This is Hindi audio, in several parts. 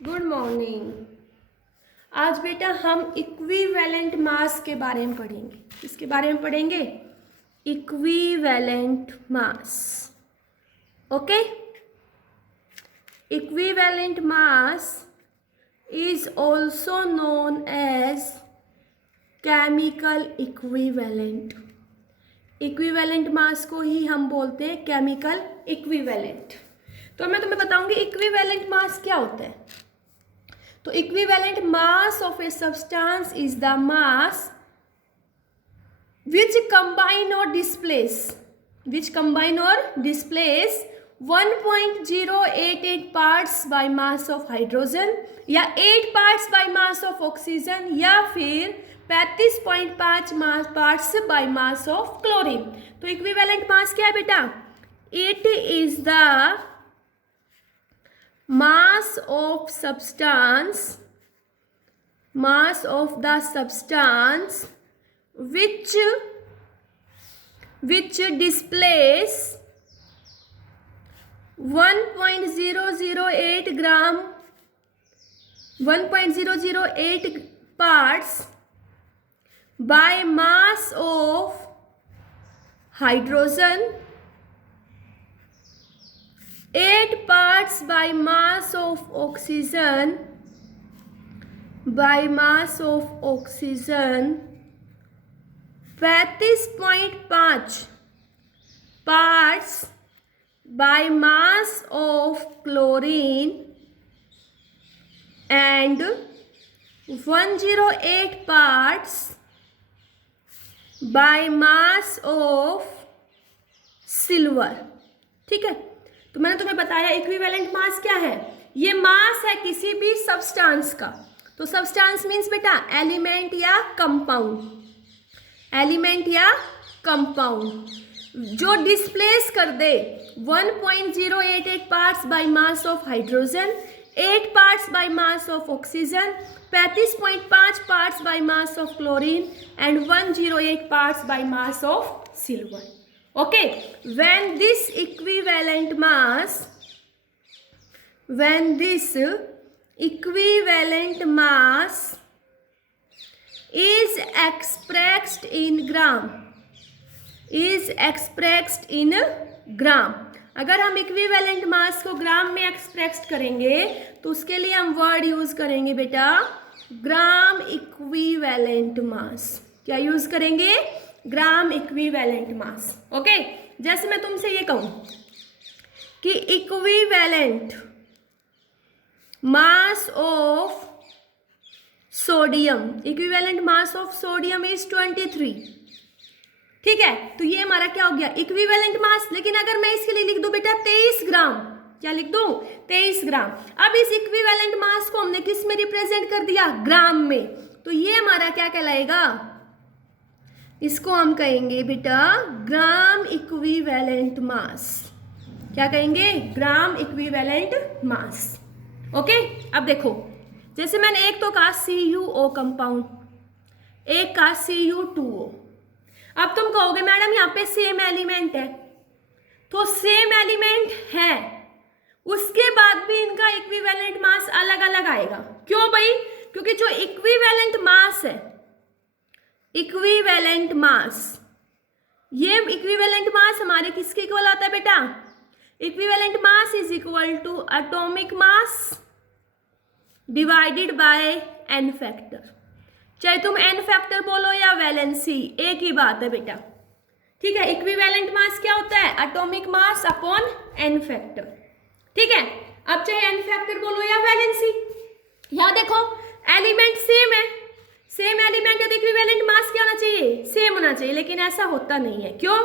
Good morning. आज बेटा हम इक्विवेलेंट मास के बारे में पढ़ेंगे। किसके बारे में पढ़ेंगे? Equivalent mass. Okay, equivalent mass is also known as chemical equivalent. Equivalent mass को ही हम बोलते हैं केमिकल इक्विवेलेंट। तो मैं तुम्हें बताऊंगी इक्विवेलेंट मास क्या होता है। तो equivalent mass of a substance is the mass which combine or displace 1.088 parts by mass of hydrogen या 8 parts by mass of oxygen या फिर 35.5 parts by mass of chlorine। तो इक्विवेलेंट मास क्या है बेटा? It is the mass of the substance which displace 1.008 parts by mass of hydrogen, 8 parts by mass of oxygen, 35.5 parts by mass of chlorine and 108 parts by mass of silver. ठीक है, तो मैंने तुम्हें बताया इक्विवेलेंट मास क्या है। ये मास है किसी भी सब्सटेंस का। तो सब्सटेंस मीन्स बेटा एलिमेंट या कंपाउंड जो डिस्प्लेस कर दे 1.088 parts by mass of hydrogen, 8 parts by mass of oxygen, 35.5 parts by mass of chlorine and 108 parts by mass of silver. Okay, when this equivalent mass is expressed in gram। अगर हम इक्विवेलेंट मास को ग्राम में एक्सप्रेस करेंगे तो उसके लिए हम वर्ड यूज करेंगे बेटा ग्राम इक्विवेलेंट मास। क्या यूज करेंगे? Gram equivalent mass. ओके, जैसे मैं तुमसे ये कहूं कि equivalent mass of sodium is 23। ठीक है, तो ये हमारा क्या हो गया? इक्विवेलेंट मास। लेकिन अगर मैं इसके लिए लिख दूं बेटा 23 ग्राम, क्या लिख दूं? 23 ग्राम। अब इस इक्विवेलेंट मास को हमने किस में रिप्रेजेंट कर दिया? ग्राम में। तो ये हमारा क्या कहलाएगा? इसको हम कहेंगे बेटा ग्राम इक्विवेलेंट मास। क्या कहेंगे? Gram equivalent mass. ओके, अब देखो, जैसे मैंने एक तो कहा CuO कंपाउंड, एक कहा Cu2O। अब तुम कहोगे मैडम यहाँ पे सेम एलिमेंट है। तो सेम एलिमेंट है, उसके बाद भी इनका इक्विवेलेंट मास अलग अलग आएगा। क्यों भाई? क्योंकि जो इक्विवेलेंट मास है, इक्विवेलेंट मास, ये इक्विवेलेंट मास हमारे किसके इक्वल आता है बेटा? Equivalent mass is equal to atomic mass divided by n factor. चाहे तुम n फैक्टर बोलो या वैलेंसी, एक ही बात है बेटा। ठीक है, इक्विवेलेंट मास क्या होता है? Atomic mass upon n factor. ठीक है, अब चाहे n फैक्टर बोलो या वैलेंसी। यहां देखो एलिमेंट सेम है, सेम एलिमेंट है तो इक्विवेलेंट मास क्या होना चाहिए? सेम होना चाहिए। लेकिन ऐसा होता नहीं है। क्यों?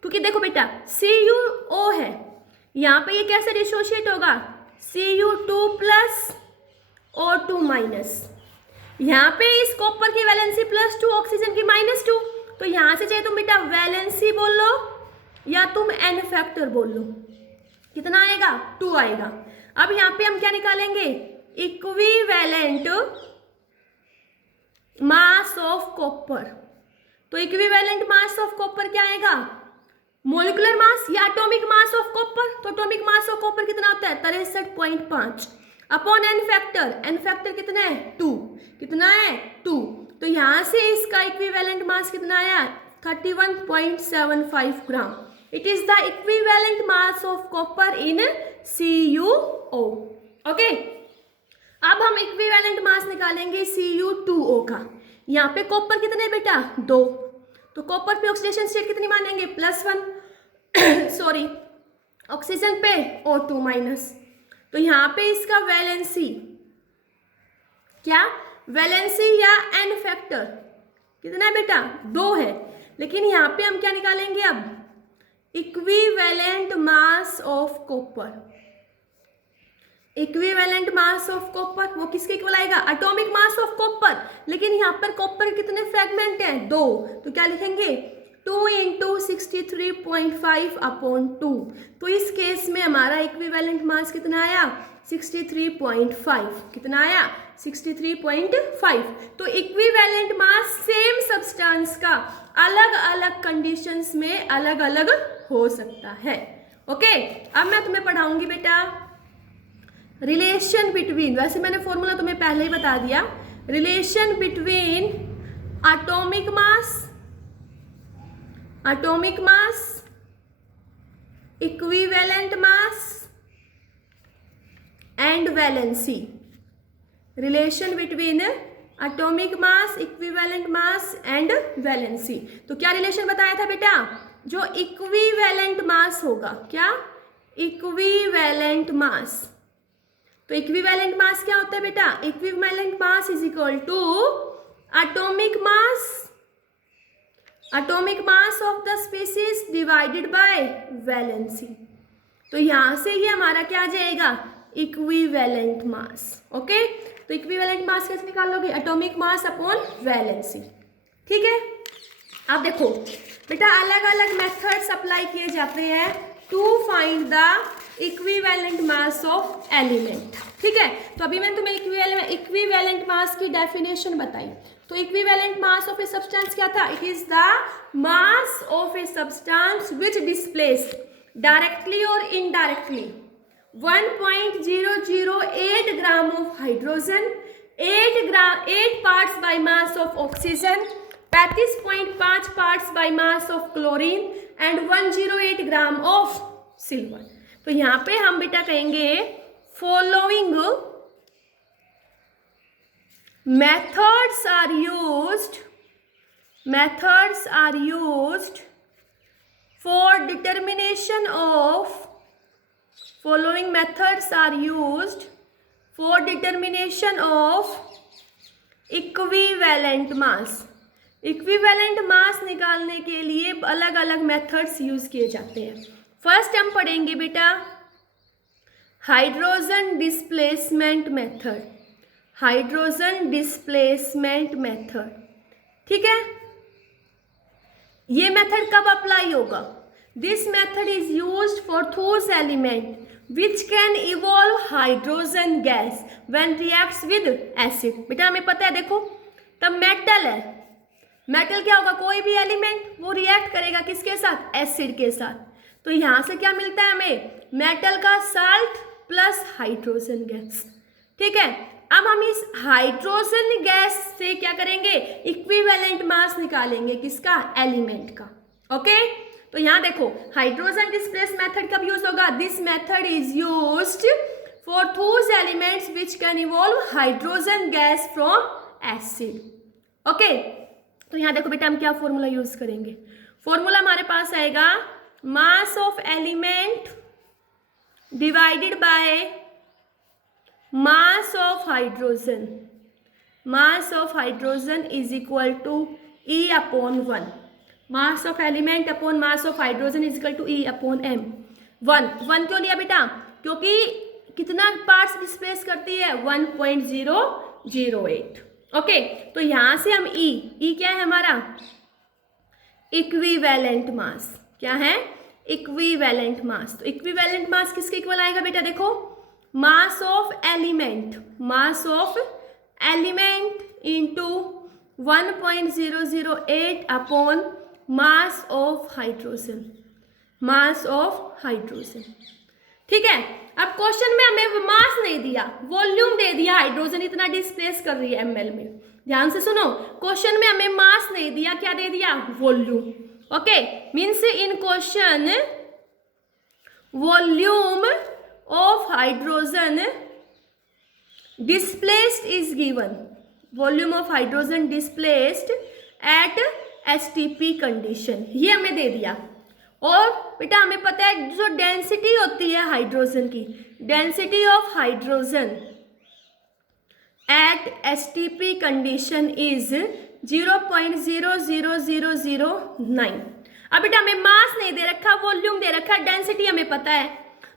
क्योंकि देखो बेटा CuO है, यहाँ पे ये कैसे डिसोशिएट होगा? Cu2 plus O2 minus. यहाँ पे इस कॉपर की वैलेंसी +2, ऑक्सीजन की -2। तो यहाँ से चाहे तुम बेटा वैलेंसी बोल लो या तुम n फैक्टर बोल लो, कितना आएगा? 2 आएगा। अब यहाँ पे हम क्या निकालेंगे? Equivalent mass of copper. तो इक्विवेलेंट मास ऑफ कॉपर क्या आएगा? मोलिकुलर मास या एटॉमिक मास ऑफ कॉपर। तो एटॉमिक मास ऑफ कॉपर कितना होता है? 63.5। अपॉन एन फैक्टर कितना है 2, कितना है 2। तो यहाँ से इसका इक्विवेलेंट मास कितना आया 31.75 gram. It is the equivalent mass of copper in CuO। Okay, अब हम इक्विवेलेंट मास निकालेंगे Cu2O का। यहाँ पे कॉपर कितने बेटा 2, तो कॉपर पे ऑक्सीडेशन स्टेट कितनी मानेंगे +1 सॉरी, ऑक्सीजन पे O2-। तो यहाँ पे इसका वैलेंसी क्या, वैलेंसी या एन फैक्टर कितना है बेटा 2 है, लेकिन यहाँ पे हम क्या निकालेंगे अब equivalent mass of copper. Equivalent mass of copper वो किसके इक्वल आएगा एटॉमिक मास ऑफ कॉपर, लेकिन यहाँ पर कॉपर कितने फ्रैगमेंट हैं 2, तो क्या लिखेंगे 2 × 63.5/2। तो इस केस में हमारा इक्विवेलेंट मास कितना आया 63.5, कितना आया 63.5। तो इक्विवेलेंट मास सेम सब्सटेंस का अलग अलग कंडीशंस में अलग अलग हो सकता है। ओके, अब मैं तुम्हें पढ़ाऊंगी बेटा रिलेशन बिटवीन, वैसे मैंने फॉर्मूला तुम्हें पहले ही बता दिया, relation between atomic mass, equivalent mass and valency. Relation between atomic mass, equivalent mass and valency. तो क्या रिलेशन बताया था बेटा, जो इक्विवेलेंट मास होगा, क्या इक्विवेलेंट मास। तो इक्विवेलेंट मास क्या होता है बेटा, equivalent mass is equal to atomic mass of the species divided by valency. तो यहां से ये हमारा क्या आ जाएगा इक्विवेलेंट मास। ओके, तो इक्विवेलेंट मास कैसे निकालोगे, एटॉमिक मास अपॉन वैलेंसी। ठीक है, अब देखो बेटा अलग अलग मेथड्स अप्लाई किए जाते हैं to find the equivalent mass of element. ठीक है, तो अभी मैंने तुम्हें इक्विवेलेंट मास की डेफिनेशन बताई। तो equivalent mass of a substance क्या था, it is the mass of a substance which displace directly और indirectly 1.008 gram of hydrogen, 8 parts by mass of oxygen, 35.5 parts by mass of chlorine and 108 gram of silver. तो यहाँ पे हम बेटा कहेंगे following methods are used for determination of equivalent mass. Equivalent mass निकालने के लिए अलग अलग मेथड्स यूज किए जाते हैं। फर्स्ट हम पढ़ेंगे बेटा हाइड्रोजन डिस्प्लेसमेंट मेथड। ठीक है, ये मेथड कब अप्लाई होगा, this method is used for those element which can evolve hydrogen gas when reacts with acid। बेटा हमें पता है, देखो तब मेटल है, मेटल क्या होगा, कोई भी एलिमेंट वो रिएक्ट करेगा किसके साथ, एसिड के साथ। तो यहां से क्या मिलता है हमें, मेटल का साल्ट प्लस हाइड्रोजन गैस। ठीक है, अब हम इस हाइड्रोजन गैस से क्या करेंगे, इक्विवेलेंट मास निकालेंगे, किसका, एलिमेंट का। ओके, तो यहां देखो हाइड्रोजन डिस्प्लेस मेथड कब यूज होगा, this method is used for those elements which can evolve hydrogen gas from acid. Okay, तो यहां देखो बेटा हम क्या फॉर्मूला यूज करेंगे, फॉर्मूला हमारे पास आएगा mass of element divided by mass of hydrogen is equal to E/1। Mass of element upon mass of hydrogen is equal to E/m। 1 क्यों लिया बेटा, क्योंकि कितना पार्ट्स डिस्प्लेस करती है 1.008। ओके, तो यहां से हम E क्या है हमारा, इक्विवेलेंट मास। क्या है, इक्विवेलेंट मास। तो इक्विवेलेंट मास किसके इक्वल आएगा बेटा, देखो मास of element into 1.008 upon mass of hydrogen. ठीक है, अब क्वेश्चन में हमें मास नहीं दिया, वॉल्यूम दे दिया, हाइड्रोजन इतना डिस्प्लेस कर रही है ml में। ध्यान से सुनो, क्वेश्चन में हमें मास नहीं दिया, क्या दे दिया, volume. Okay, means in question volume of hydrogen displaced is given, volume of hydrogen displaced at STP condition, ये हमें दे दिया। और बेटा हमें पता है जो डेंसिटी होती है हाइड्रोजन की, density of hydrogen at STP condition is 0.00009। अब बेटा हमें मास नहीं दे रखा, वॉल्यूम दे रखा, डेंसिटी हमें पता है।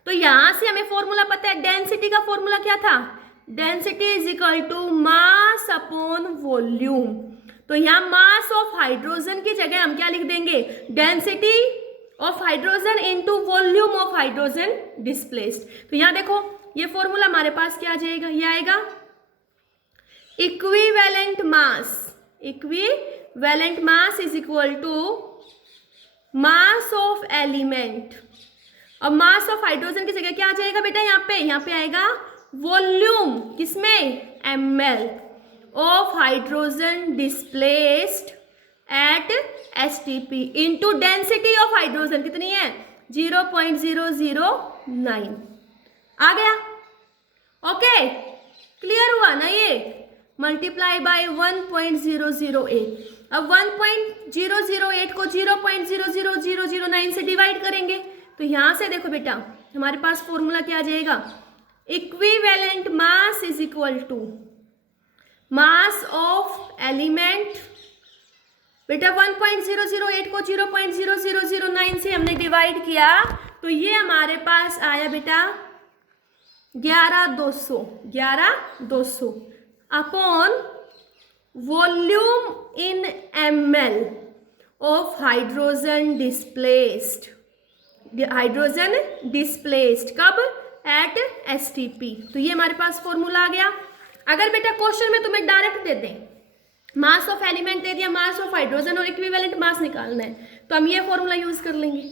तो यहां से हमें फॉर्मूला पता है, डेंसिटी का फॉर्मूला क्या था, density is equal to mass upon volume. तो यहाँ मास ऑफ हाइड्रोजन की जगह हम क्या लिख देंगे, density of hydrogen into volume of hydrogen displaced. तो यहाँ देखो ये फॉर्मूला हमारे पास क्या आ जाएगा, ये आएगा equivalent mass, equivalent mass is equal to mass of element. अब मास ऑफ हाइड्रोजन की जगह क्या आ जाएगा बेटा, यहाँ पे आएगा वॉल्यूम, किसमें, ml of hydrogen displaced at STP into density of hydrogen कितनी है, 0.009। आ गया, ओके, क्लियर हुआ ना, ये मल्टीप्लाई बाय 1.008। अब 1.008 को 0.00009 से डिवाइड करेंगे, तो यहां से देखो बेटा हमारे पास फॉर्मूला क्या आ जाएगा, equivalent mass is equal to mass of element. बेटा 1.008 को 0.00009 से हमने डिवाइड किया, तो ये हमारे पास आया बेटा 11200 upon volume in ml of hydrogen displaced कब, एट एसटीपी। तो ये हमारे पास फॉर्मूला आ गया। अगर बेटा क्वेश्चन में तुम्हें डायरेक्ट दे दें, मास ऑफ एलिमेंट दे दिया, मास ऑफ हाइड्रोजन और इक्विवेलेंट मास निकालना है, तो हम ये फॉर्मूला यूज कर लेंगे।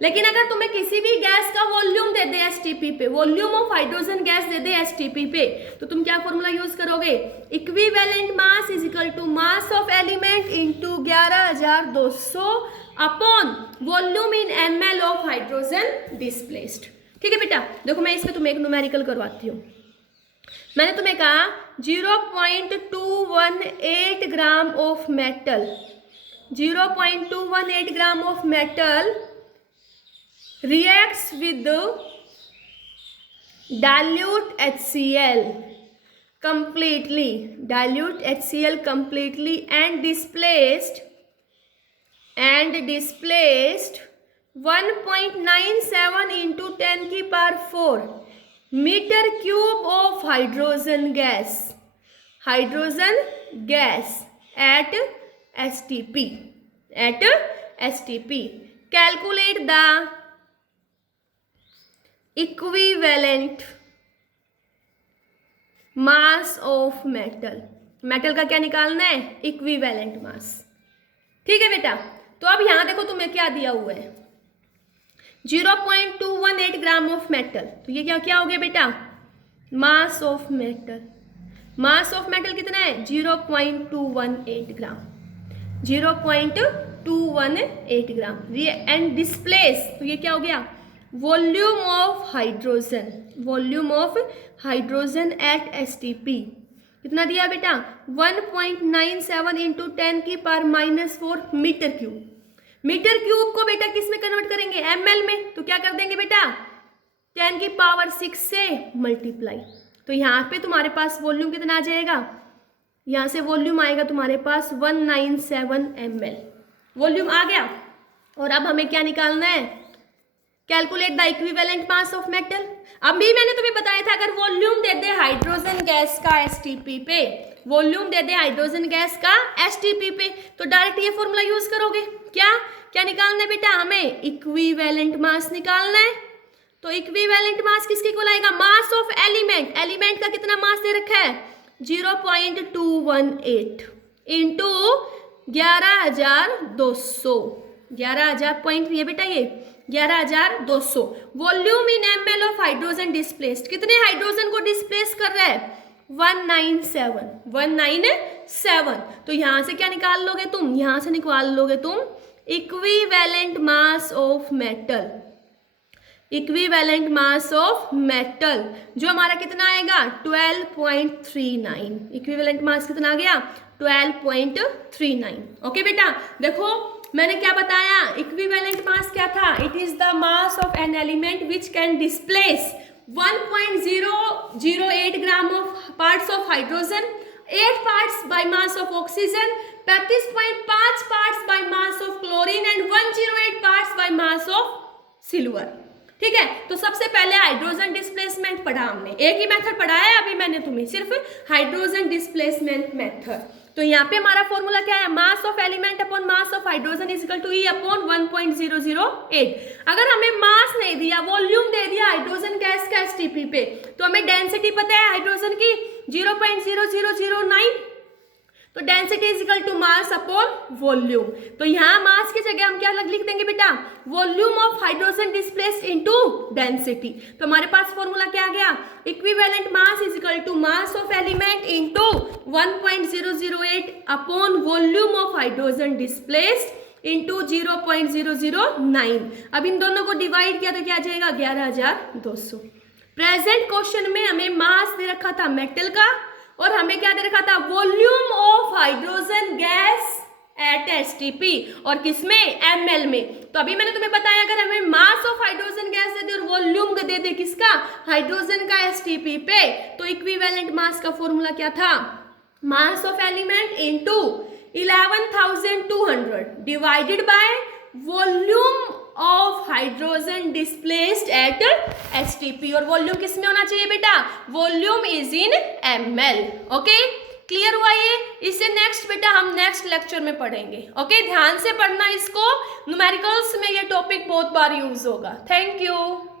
लेकिन अगर तुम्हें किसी भी गैस का वॉल्यूम दे दे एसटीपी पे, वॉल्यूम ऑफ हाइड्रोजन गैस दे दे एसटीपी पे, तो तुम क्या फॉर्मूला यूज करोगे, equivalent mass is equal to mass of element into 11200 upon volume in ml of hydrogen displaced. ठीक है बेटा, देखो मैं इसमें तुम्हें एक न्यूमेरिकल करवाती हूँ। मैंने तुम्हें कहा 0.218 gram of metal, 0.218 gram of metal reacts with dilute HCl completely, dilute HCl completely and displaced 1.97 into 10 की power 4 metre cube of hydrogen gas at STP. Calculate the equivalent mass of metal का क्या निकालना है, इक्विवेलेंट मास। ठीक है बेटा, तो अब यहां देखो तुम्हें क्या दिया हुआ है, 0.218 ग्राम ऑफ मेटल। तो ये क्या हो गया बेटा, मास of metal. Mass of metal कितना है, 0.218 ग्राम, 0.218 ग्राम। एंड डिस्प्लेस, तो ये क्या हो गया, volume of hydrogen at STP कितना दिया बेटा, 1.97 इंटू 10 की पावर -4 मीटर क्यूब को बेटा किस में कन्वर्ट करेंगे, ml में। तो क्या कर देंगे बेटा, 10 की पावर 6 से मल्टीप्लाई। तो यहाँ पे तुम्हारे पास वॉल्यूम कितना आ जाएगा, यहाँ से वॉल्यूम आएगा तुम्हारे पास 197 ml, वॉल्यूम आ गया। और अब हमें क्या निकालना है, calculate the equivalent mass of metal. अभी मैंने तुम्हें बताया था अगर वॉल्यूम दे दे हाइड्रोजन गैस का एसटीपी पे, वॉल्यूम दे दे हाइड्रोजन गैस का एसटीपी पे, तो डायरेक्ट ये फॉर्मूला यूज करोगे। क्या निकालना है बेटा, हमें इक्विवेलेंट मास निकालना है। तो इक्विवेलेंट मास किसके इक्वल आएगा, मास ऑफ एलिमेंट का कितना मास दे रखा है, 0.218 इंटू 11200, 11,000 पॉइंट है बेटा ये 11,200। Volume in ml of hydrogen displaced, कितने हाइड्रोजन को डिस्प्लेस कर रहा है? 197। तो यहां से क्या निकाल लोगे तुम? यहां से निकाल लोगे तुम equivalent mass of metal. Equivalent mass of metal जो हमारा कितना आएगा? 12.39। इक्विवेलेंट मास कितना आ गया? 12.39। ओके बेटा, देखो मैंने क्या बताया, इक्विवेलेंट मास क्या था? It is the mass of an element which can displace 1.008 gram of parts of hydrogen, 8 parts by mass of oxygen, 35.5 parts by mass of chlorine and 108 parts by mass of silver. ठीक है, तो सबसे पहले हाइड्रोजन डिस्प्लेसमेंट पढ़ा हमने, एक ही मेथड पढ़ा है अभी मैंने तुम्हें, सिर्फ हाइड्रोजन डिस्प्लेसमेंट मेथड। तो यहाँ पे हमारा फॉर्मूला क्या है? Mass of element upon mass of hydrogen is equal to E upon 1.008। अगर हमें मास नहीं दिया, वॉल्यूम दे दिया हाइड्रोजन गैस का एसटीपी पे, तो हमें डेंसिटी पता है हाइड्रोजन की 0.0009। तो density is equal to mass upon volume. तो यहाँ मास की जगह हम क्या लिख देंगे बेटा? Volume of hydrogen displaced into density. तो हमारे पास फॉर्मूला क्या आ गया? Equivalent mass is equal to mass of element into 1.008 upon volume of hydrogen displaced into 0.009। अब इन दोनों को डिवाइड किया तो क्या आ जाएगा? 11,200। प्रेजेंट क्वेश्चन में हमें मास दे रखा था मेटल का, और हमें क्या दे रखा था? Volume of hydrogen gas at STP, और किसमें? ml में। तो अभी मैंने तुम्हें बताया अगर हमें मास ऑफ हाइड्रोजन गैस दे दे और वॉल्यूम दे दे किसका? हाइड्रोजन का एसटीपी पे, तो इक्विवेलेंट मास का फॉर्मूला क्या था? Mass of element into 11,200 divided by volume of hydrogen displaced at STP. और वॉल्यूम किस में होना चाहिए बेटा? Volume is in ml। Okay, clear हुआ ये? इससे नेक्स्ट बेटा हम नेक्स्ट लेक्चर में पढ़ेंगे। ओके, ध्यान से पढ़ना इसको, न्यूमेरिकल्स में ये टॉपिक बहुत बार यूज होगा। Thank you.